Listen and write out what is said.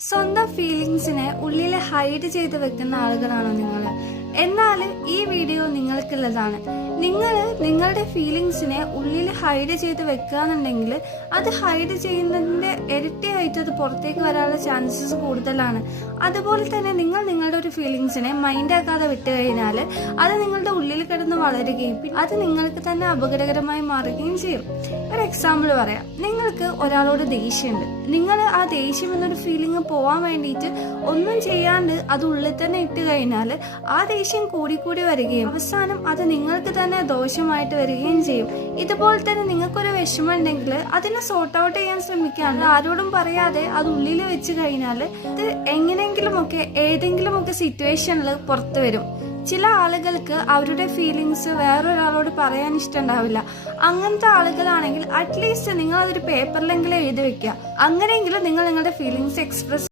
സ്വന്തം ഫീലിങ്സിനെ ഉള്ളിൽ ഹൈഡ് ചെയ്ത് വെക്കുന്ന ആളുകളാണോ നിങ്ങൾ? എന്നാൽ ഈ വീഡിയോ നിങ്ങൾക്കുള്ളതാണ്. നിങ്ങൾ നിങ്ങളുടെ ഫീലിങ്സിനെ ഉള്ളിൽ ഹൈഡ് ചെയ്ത് വെക്കുകയെന്നുണ്ടെങ്കിൽ അത് ഹൈഡ് ചെയ്യുന്നതിൻ്റെ ഇരട്ടിയായിട്ട് അത് പുറത്തേക്ക് വരാനുള്ള ചാൻസസ് കൂടുതലാണ്. അതുപോലെ തന്നെ നിങ്ങൾ നിങ്ങളുടെ ഒരു ഫീലിങ്സിനെ മൈൻഡാക്കാതെ വിട്ട് കഴിഞ്ഞാൽ അത് നിങ്ങളുടെ ഉള്ളിൽ കിടന്ന് വളരുകയും അത് നിങ്ങൾക്ക് തന്നെ അപകടകരമായി മാറുകയും ചെയ്യും. ഒരു എക്സാമ്പിൾ പറയാം. നിങ്ങൾക്ക് ഒരാളോട് ദേഷ്യമുണ്ട്. നിങ്ങൾ ആ ദേഷ്യം എന്നൊരു ഫീലിംഗ് പോവാൻ വേണ്ടിയിട്ട് ഒന്നും ചെയ്യാണ്ട് അത് ഉള്ളിൽ തന്നെ ഇട്ട് കഴിഞ്ഞാൽ ആ ദേഷ്യം കൂടിക്കൂടി വരികയും അവസാനം അത് നിങ്ങൾക്ക് തന്നെ ദോഷമായിട്ട് വരികയും ചെയ്യും. ഇതുപോലെ തന്നെ നിങ്ങൾക്കൊരു വിഷമം ഉണ്ടെങ്കിൽ അതിനെ സോർട്ട് ഔട്ട് ചെയ്യാൻ ശ്രമിക്കാണ്ട് ആരോടും പറയാതെ അത് ഉള്ളിൽ വെച്ച് കഴിഞ്ഞാൽ ഇത് എങ്ങനെയെങ്കിലുമൊക്കെ ഏതെങ്കിലുമൊക്കെ സിറ്റുവേഷനിൽ പുറത്തു വരും. ചില ആളുകൾക്ക് അവരുടെ ഫീലിങ്സ് വേറൊരാളോട് പറയാൻ ഇഷ്ടമുണ്ടാവില്ല. അങ്ങനത്തെ ആളുകളാണെങ്കിൽ അറ്റ്ലീസ്റ്റ് നിങ്ങൾ അതൊരു പേപ്പറിലെങ്കിലും എഴുതി വെക്കുക. അങ്ങനെയെങ്കിലും നിങ്ങൾ നിങ്ങളുടെ ഫീലിങ്സ് എക്സ്പ്രസ്